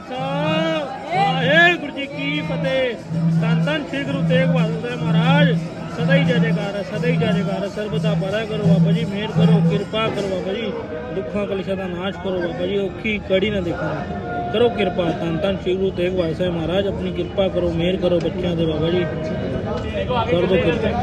ਖਾਲਸਾ। ਵਾਹਿਗੁਰੂ ਜੀ ਕੀ ਫਤਿਹ। ਧੰਨ ਸ੍ਰੀ ਗੁਰੂ ਤੇਗ ਬਹਾਦਰ ਸਾਹਿਬ ਮਹਾਰਾਜ। ਸਦਾ ਹੀ ਜੈ ਜੈਕਾਰ ਸਦਾ ਹੀ ਜੈ ਜੈਕਾਰ ਹੈ। ਸਰਬ ਕਰੋ ਬਾਬਾ ਜੀ, ਮਿਹਰ ਕਰੋ, ਕਿਰਪਾ ਕਰੋ ਬਾਬਾ ਜੀ। ਦੁੱਖਾਂ, ਕਲੇਸ਼ਾਂ ਦਾ ਨਾਸ਼ ਕਰੋ ਬਾਬਾ ਜੀ। ਔਖੀ ਕੜੀ ਨਾ ਦੇਖੋ। ਕਰੋ ਕਿਰਪਾ। ਧੰਨ ਧੰਨ ਸ੍ਰੀ ਗੁਰੂ ਤੇਗ ਬਹਾਦਰ ਸਾਹਿਬ ਮਹਾਰਾਜ। ਆਪਣੀ ਕਿਰਪਾ ਕਰੋ, ਮਿਹਰ ਕਰੋ ਬੱਚਿਆਂ ਦੇ ਬਾਬਾ ਜੀ। ਕਰ ਦੋ ਕਿਰਪਾ।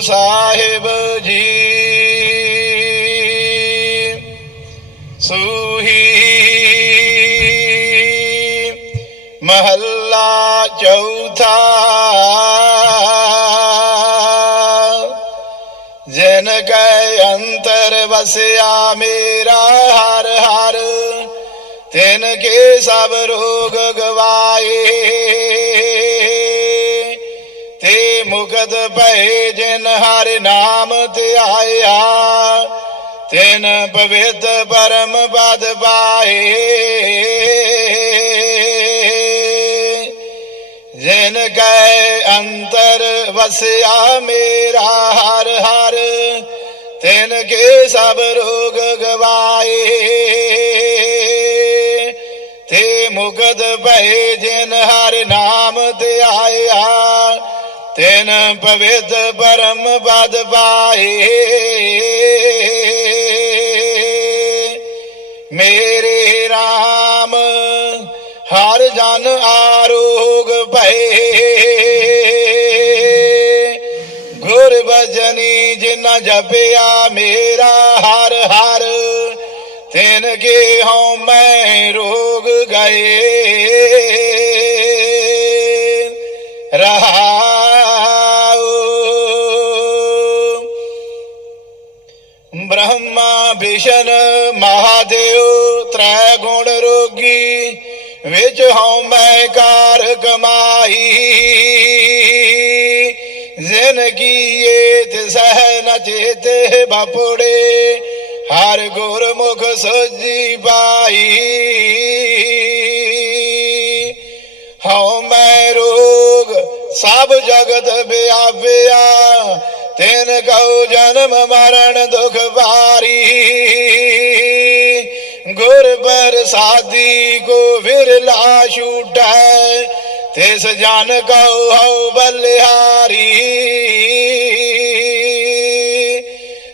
ਸਾਹਿਬ ਜੀ। ਸੂਹੀ ਮਹੱਲਾ ਚੌਥਾ। ਜਿਨ ਕੈ ਅੰਤਰ ਵਸਿਆ ਮੇਰਾ ਹਰ ਹਰ। ਤਿਨ ਕੇ ਸਭ ਰੋਗ ਗਵਾਏ। ਤੇ ਮੁਕਤ ਭਏ ਜਿਨ ਨਾਮ ਧਿਆਇਆ ਤਿਨ ਪਵਿੱਤ ਪਰਮ ਪਦ ਪਾਏ ਜਿਨ ਕੈ ਅੰਤਰ ਵਸਿਆ ਮੇਰਾ ਹਰ ਹਰ, ਤਿਨ ਕੇ ਸਭ ਰੋਗ ਗਵਾਏ। ਤੇ ਮੁਕਤ ਭਏ ਜਿਨ ਹਰ ਨਾਮ ਧਿਆਇਆ ਤਿਨ ਪਵਿੱਤ ਪਰਮ ਪਦ ਮੇਰੇ RAM ਹਰ ਜਨ ਆਰੋਗ ਭਏ। ਗੁਰ ਬਜਨੀ ਜਿਨ ਜਪਿਆ ਮੇਰਾ ਹਰ ਹਰ, ਤਿਨ ਕੇ ਹਉ ਮੈਂ ਰੋਗ ਗਏ। ਮਹਾਦੇਵ ਤ੍ਰੈ ਗੁਣ ਰੋਗੀ, ਵਿੱਚ ਹਉ ਮੈਂ ਕਾਰ ਕਮਾਈ। ਜਿਨ ਕੀਏ ਤਿਸਹਿ ਨ ਚੇਤੇ ਬਾਪੜੇ, ਹਰ ਗੁਰਮੁਖ ਸੋਜੀ ਪਾਈ। ਹਉ ਮੈਂ ਰੋਗ, ਸਭ ਜਗਤ ਵਿਆਪਿਆ, ਤਿਨ ਕਉ ਜਨਮ ਮਰਨ ਦੁਖ ਸ਼ਾਦੀ ਪ੍ਰਸਾਦੀ ਕੋ ਵਿਰਲਾ ਛੂਟੈ ਤਿਸ ਜਨ ਕਉ ਹਉ ਬਲਿਹਾਰੀ।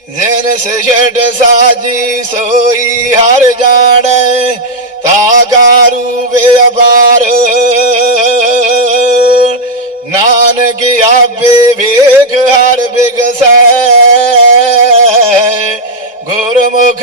ਜਿਨ ਸਿਸ਼ਟ ਸਾਜੀ ਸੋਈ ਹਰ ਜਾਣੈ, ਤਾ ਗਾਰੂ ਬੇਅਪਾਰ ਨਾਨਕ ਆਪੇ ਵੇਖ ਹਰ ਬਿਗਸੈ, ਗੁਰਮੁਖ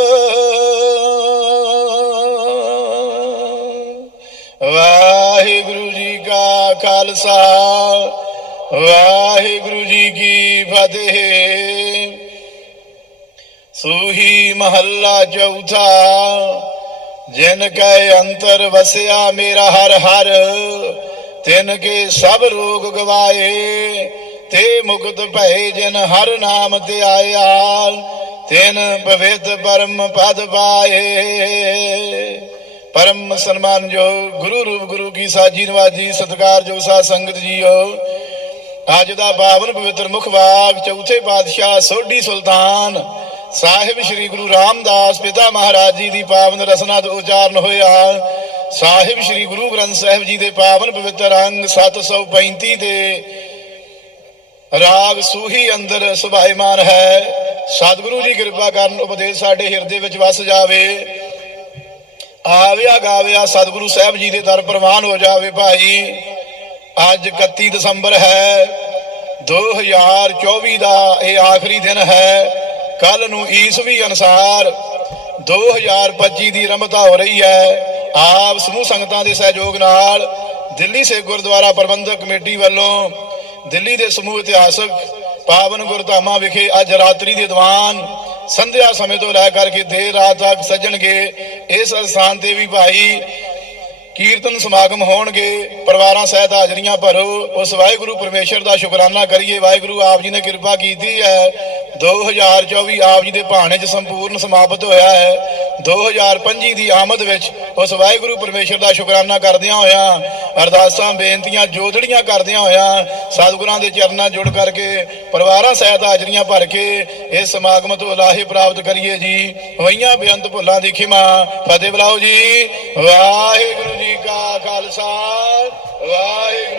ਖਾਲਸਾ। ਵਾਹਿਗੁਰੂ ਜੀ ਕੀ ਫਤਿਹ। ਸੂਹੀ ਮਹੱਲਾ ਚੌਥਾ। ਜਿਨ ਕੈ ਅੰਤਰ ਵਸਿਆ ਮੇਰਾ ਹਰ ਹਰ, ਤਿਨ ਕੇ ਸਭ ਰੋਗ ਗਵਾਏ, ਤੇ ਮੁਕਤ ਭਏ ਜਿਨ ਹਰ ਨਾਮ ਤੇ ਆਇਆ ਤਿਨ ਪਵਿੱਤ ਪਰਮ ਪਦ ਪਾਏ। ਪਰਮ ਸਨਮਾਨ ਜੋ ਗੁਰੂ ਰੂਪ ਗੁਰੂ ਕੀ ਸਾਜੀ ਨਵਾਜੀ ਸਤਕਾਰ ਜੋ ਸਾਧ ਸੰਗਤ ਜੀਓ, ਅੱਜ ਦਾ ਪਾਵਨ ਪਵਿੱਤਰ ਮੁਖਵਾਕ ਚੌਥੇ ਪਾਤਸ਼ਾਹ ਸੋਢੀ ਸੁਲਤਾਨ ਸਾਹਿਬ ਸ੍ਰੀ ਗੁਰੂ ਰਾਮਦਾਸ ਪਿਤਾ ਮਹਾਰਾਜ ਜੀ ਦੀ ਪਾਵਨ ਰਸਨਾ ਤੋਂ ਉਚਾਰਨ ਹੋਇਆ। ਸਾਹਿਬ ਸ੍ਰੀ ਗੁਰੂ ਗ੍ਰੰਥ ਸਾਹਿਬ ਜੀ ਦੇ ਪਾਵਨ ਪਵਿੱਤਰ ਅੰਗ 735 ਦੇ ਰਾਗ ਸੂਹੀ ਅੰਦਰ ਸੁਭਾਈਮਾਨ ਹੈ। ਸਤਿਗੁਰੂ ਜੀ ਕਿਰਪਾ ਕਰਨ ਉਪਦੇਸ਼ ਸਾਡੇ ਹਿਰਦੇ ਵਿੱਚ ਵਸ ਜਾਵੇ। ਆਵਿਆ ਗਾਵਿਆ ਸਤਿਗੁਰੂ ਸਾਹਿਬ ਜੀ ਦੇ ਦਰ ਪ੍ਰਵਾਨ ਹੋ ਜਾਵੇ ਭਾਈ ਅੱਜ 31 ਦਸੰਬਰ ਹੈ। 2024 ਦਾ ਇਹ ਆਖਰੀ ਦਿਨ ਹੈ। ਕੱਲ ਨੂੰ ਈਸਵੀ ਅਨੁਸਾਰ 2025 ਦੀ ਰਮਤਾ ਹੋ ਰਹੀ ਹੈ। ਆਪ ਸਮੂਹ ਸੰਗਤਾਂ ਦੇ ਸਹਿਯੋਗ ਨਾਲ ਦਿੱਲੀ ਸੇ ਗੁਰਦੁਆਰਾ ਪ੍ਰਬੰਧਕ ਕਮੇਟੀ ਵੱਲੋਂ ਦਿੱਲੀ ਦੇ ਸਮੂਹ ਇਤਿਹਾਸਕ ਪਾਵਨ ਗੁਰਧਾਮਾਂ ਵਿਖੇ ਅੱਜ ਰਾਤਰੀ ਦੇ ਦੀਵਾਨ ਸੰਧਿਆ ਸਮੇਂ ਤੋਂ ਲੈ ਕਰਕੇ ਦੇਰ ਰਾਤ ਤੱਕ ਸੱਜਣਗੇ। ਇਸ ਸਥਾਨ ਤੇ ਵੀ ਭਾਈ ਕੀਰਤਨ ਸਮਾਗਮ ਹੋਣਗੇ। ਪਰਿਵਾਰਾਂ ਸਹਿਤ ਹਾਜ਼ਰੀਆਂ ਭਰੋ। ਉਸ ਵਾਹਿਗੁਰੂ ਪਰਮੇਸ਼ਰ ਦਾ ਸ਼ੁਕਰਾਨਾ ਕਰੀਏ। ਵਾਹਿਗੁਰੂ ਆਪ ਜੀ ਨੇ ਕਿਰਪਾ ਕੀਤੀ ਹੈ। 2024 ਆਪ ਜੀ ਦੇ ਭਾਣੇ 'ਚ ਸੰਪੂਰਨ ਸਮਾਪਤ ਹੋਇਆ ਹੈ। 2025 ਦੀ ਆਮਦ ਵਿੱਚ ਉਸ ਵਾਹਿਗੁਰੂ ਪਰਮੇਸ਼ਰ ਦਾ ਸ਼ੁਕਰਾਨਾ ਕਰਦਿਆਂ ਹੋਇਆਂ, ਅਰਦਾਸਾਂ, ਬੇਨਤੀਆਂ ਜੋਦੜੀਆਂ ਕਰਦਿਆਂ ਹੋਇਆਂ, ਸਤਿਗੁਰਾਂ ਦੇ ਚਰਨਾਂ ਜੁੜ ਕਰਕੇ, ਪਰਿਵਾਰਾਂ ਸਹਿਤ ਹਾਜ਼ਰੀਆਂ ਭਰ ਕੇ ਇਸ ਸਮਾਗਮ ਤੋਂ ਲਾਹੇ ਪ੍ਰਾਪਤ ਕਰੀਏ ਜੀ। ਹੋਈਆਂ ਬੇਅੰਤ ਭੁੱਲਾਂ ਦੀ ਖਿਮਾ। ਫਤਿਹ ਬੁਲਾਓ ਜੀ। ਵਾਹਿਗੁਰੂ ਜੀ ਕਾ ਖਾਲਸਾ। ਵਾਹਿਗੁਰੂ